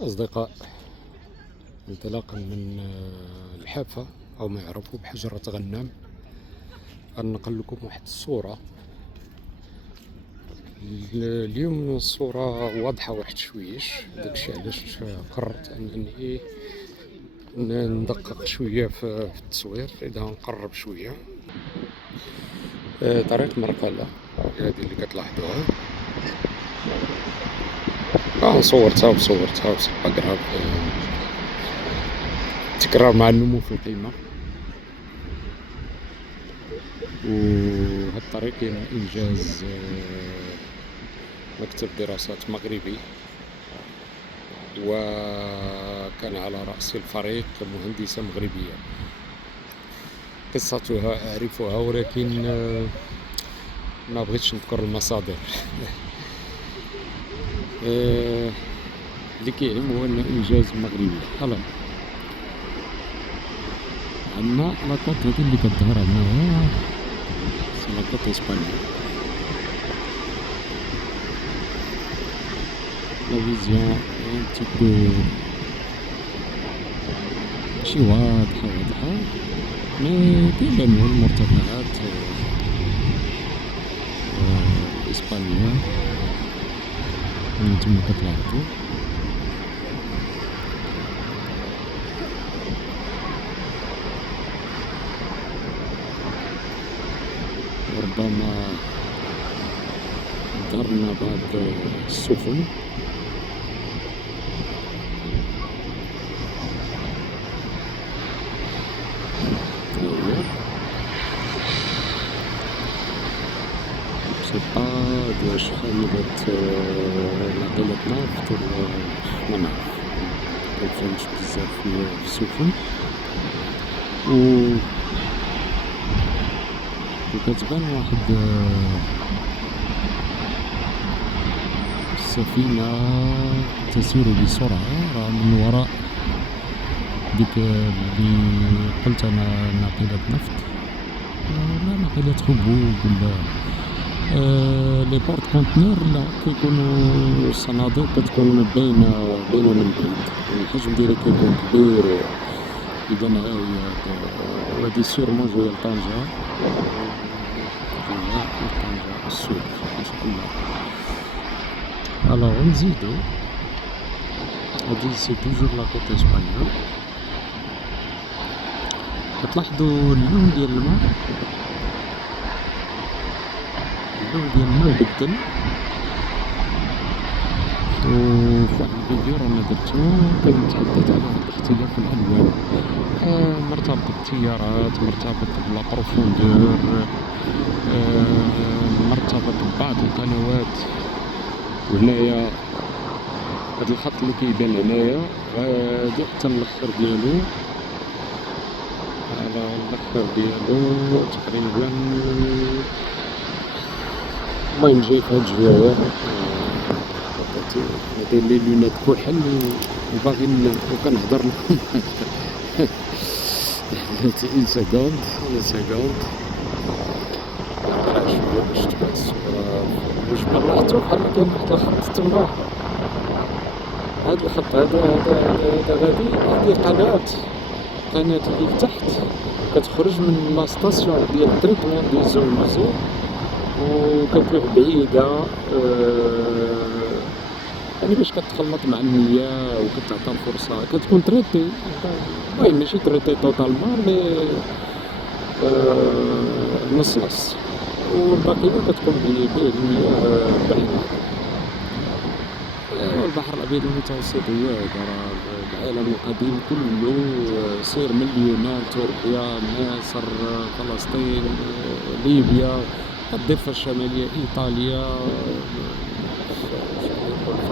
أصدقاء، انطلاقا من الحافة أو ما يعرفوا بحجرة غنام، غنقل لكم واحد الصورة. اليوم الصورة واضحة واحد شويش، داكشي علاش قررت أنني ندقق شوية في التصوير. إذا نقرب شوية، طريق مرقلة هذه اللي كتلاحظوها، صورتها وصورتها باكراف، تكرار مع النمو في القيمة. وهذا الطريق كاين إنجاز مكتب دراسات مغربي، وكان على رأس الفريق مهندسة مغربية. قصتها أعرفها، ولكن ما بغيتش نذكر المصادر. اللي كيهم هو أنه إنجاز مغربي. عندنا لاكوط هذه اللي كتظهر عندنا، لاكوط إسبانيا. لا فيزيون ماشي واضحة، مي كيبانو المرتفعات إسبانيا نتوما كتلاحظو. ربما ظهرنا بعض السفن. واش خدمت ناقلة نفط ولا منعرف، مفهمتش بزاف في السفن. وكتبان واحد السفينة تسير بسرعة، راه من وراء ديك اللي قلت أنا ناقلة نفط، لا ناقلة حبوب ولا لي بورت كونتنور. لا، كيكونوا الصناديق كتكون باينة من بعيد، الحجم ديالها كيكون كبير. إذا هاهي هادي سيرمون جاية لطنجة، السوق إن شاء الله. ألوغ نزيدو، هادي سي توجور لاكوط إسبانيا. كتلاحظو اللون ديال الماء، بدل. وفي واحد الفيديو رانا درتو كنتحدث على اختلاف الألوان، مرتبط بالتيارات، مرتبط بلا بروفوندور، مرتبط ببعض القنوات. وهنايا هاد الخط اللي كيبان هنايا غادي حتى اللخر ديالو، على اللخر ديالو تقريبا. المهم جاي في هاد الجوايع. هادي لي لونات كحل وباغي وكنهضر لكم. إن سكوند نقرا شوية باش تبان الصورة. واش ما لاحظتو بحال كاين واحد الخط تما؟ هاد الخط هذا غادي قناة اللي لتحت كتخرج من لا ستاسيون ديال التريتمون ديال زولوزي، وكتروح بعيدة، يعني باش كتخلط مع المياه وكتعطى فرصة كتكون تريتي. المهم ماشي تريتي توتالمون، مي نص والبقية كتكون به المياه بعيدة. والبحر الأبيض المتوسط هو هذا، راه العالم القديم كله صير مليونات، تركيا، مصر، فلسطين، ليبيا، الضفة الشمالية، إيطاليا،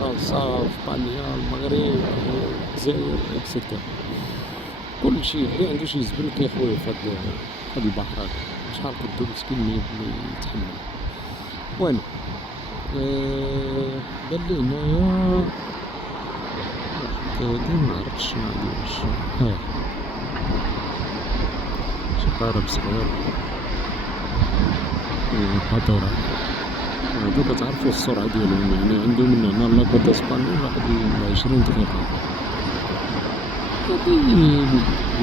فرنسا، إسبانيا، المغرب، الجزائر، إكسيتيرا. كل شي اللي عندو شي زبل كيخويه في هاد البحر هذا. شحال قدو مسكين ميتحمل. المهم بان لي هنايا واحد معرفتش شنو هادي، شي قارب صغير، قاطورة هادو كتعرفو السرعة ديالهم، يعني عندو من هنا لاكوط اسبانيول واحد 20 دقيقة. هادي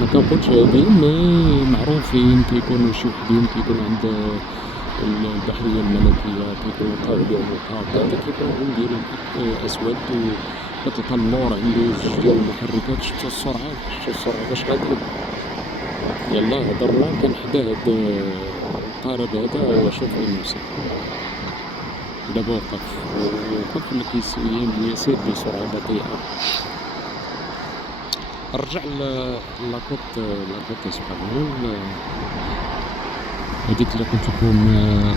مكنقولش هادي، مي معروفين كيكونو شي وحدين كيكون عند البحرية الملكية كيكونو القهوة ديالهم هاكا، هادا كيكون ديالهم أسود، وكتلقى اللور عندو جوج ديال المحركات. شفتو السرعة باش غادي. يلاه هضرنا كان حدا هاد القارب هدا هو شوف وين وصل. دابا وقف يسير بسرعة بطيئة. رجع لاكوط اسبانيول، هاديك اللي قلت لكم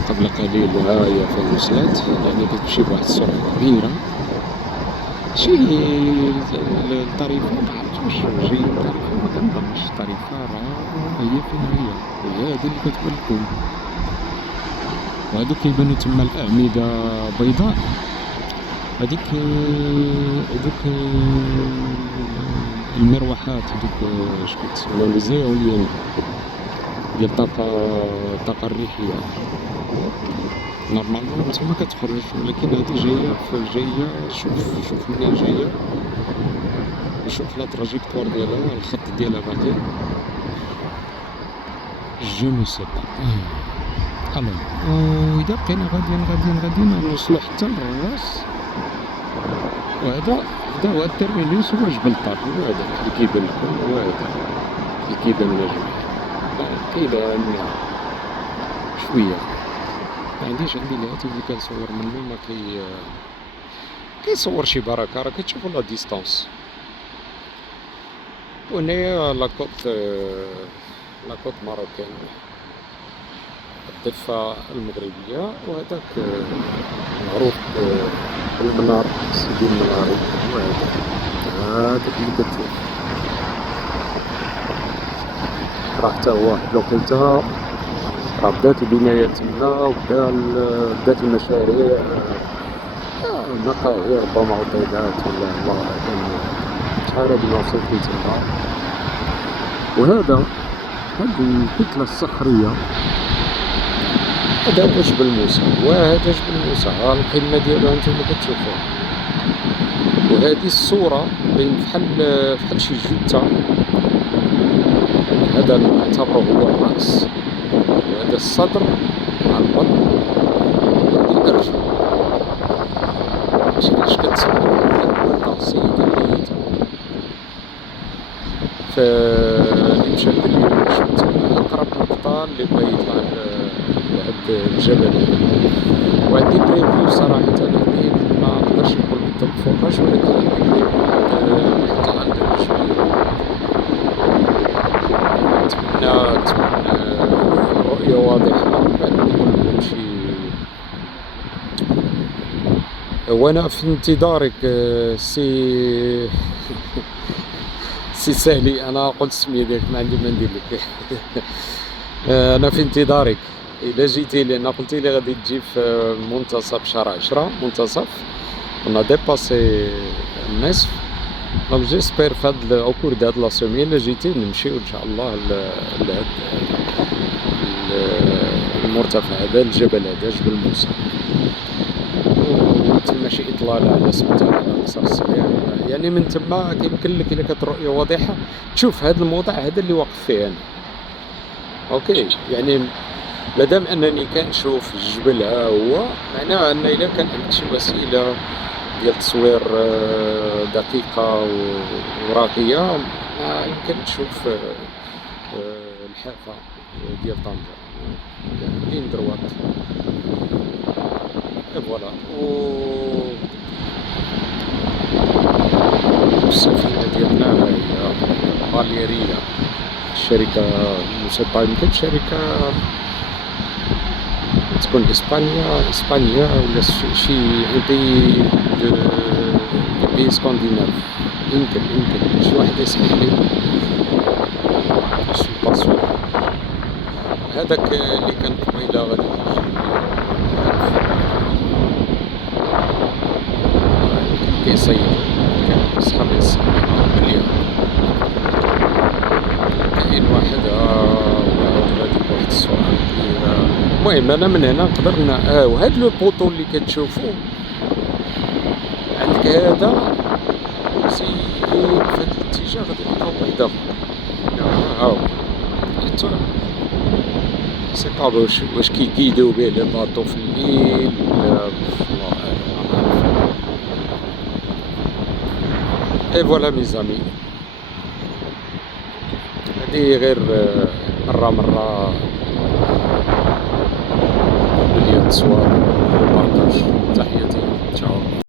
قبل قليل، ها هي فين وصلت. يعني كتمشي بواحد السرعة كبيرة. شي الطريفة معرفتش واش جايين الطريفة، مكنظنش الطريفة، راه هي فين هي، وهي هادي اللي كتبان لكم. وهادو كيبانو تما الأعمدة بيضاء. هاديك المروحات، هادوك شكيتسموا لي زيولين ديال الطاقة الريحية. نورمالمون تما كتخرج، ولكن هادي جاية. شوف منين جاية، شوف لا تراجيكتوار ديالها، الخط ديالها باقي. جو نو سي با. وإذا بقينا غاديين نوصلو حتى للراس. وهذا هو الترمينوس، هو جبل طارق. هو هذاك اللي كيبان لكم، هو هذا اللي كيبان لنا جميع. كيبان شوية. معنديش عندي الهاتف اللي كنصور منو، ما كيصور شي بركة. راه كتشوفو لا ديستانس. وهنايا لاكوط ماروكان، الضفة المغربية. وهداك معروف بالمنار، سيدي المناري. هو هداك اللي كتشوف، راه حتى هو واحد الوقيته راه بدات البنايات تما، وبدات المشاريع، مقاهي ربما عطيلات ولا الله أعلم. شحال هادي ما وصلت لي تما. وهذا هاد الكتلة الصخرية، هذا هو جبل موسى. وهذا جبل موسى، ها القمة ديالو هانتوما كتشوفوها. وهذه الصورة بين بحال شي جثة. هذا نعتبره هو الرأس، وهذا الصدر مع البطن، وهذه الأرجل. ماشي كتصور هاد السيدة الميتة. فاللي مشى بالليل شفت أقرب نقطة اللي بغا يطلع لهاد الجبل هذا. وعندي بريفيو صراحة، هادي ما نقدرش نقول بالضبط فوقاش، ولكن عندي بريفيو نطلع لهاد شوية. نتمنى رؤية واضحة. بعد نقول لكم شي. وانا في انتظارك سي سهلي. انا قلت السمية ديالك، ما عندي ما ندير لك. انا في انتظارك. الا جيتي لي، انا قلتي لي غادي تجي في منتصف شهر 10 منتصف. انا ديباسي النصف. دونك جيسبر في هاد اوكور د هاد لا سومين الا جيتي نمشيو ان شاء الله لهاد المرتفع هذا، الجبل هذا، جبل موسى. تما شي اطلاله على سميتو على قصر الصغير. يعني من تما كيمكن لك الا كانت الرؤيه واضحه تشوف هذا الموضع هذا اللي واقف فيه انا. اوكي، يعني مادام انني كنشوف الجبل ها هو، معناه ان الا كان عندك شي وسيله ديال التصوير دقيقه وراقيه، يمكن تشوف الحافه ديال طنجة لين دروات. فوالا. والسفينة ديالنا هي باليريا، الشركة مسبقة. يمكن شركة تكون إسبانيا ولا شي بي سكانديناف. يمكن شي واحد يصحح لي. شي باسور هذاك اللي كان قبيلة غادي كيصيدو، كان صحابي اليوم كاين واحد غادي بواحد السرعة كبيرة. المهم أنا من هنا نقدر وهاد لو بوطو اللي كتشوفو عندك هذا زيد في هاد الاتجاه غادي نلقاو واحد آخر، ها هو حتى سي با واش كيقيدو به لي باطو في الليل ولا الله أعلم ما نعرف. إي فوالا ميزامي، هادي غير مرة باليد الصواب والبارطاج. تحياتي، تشاو.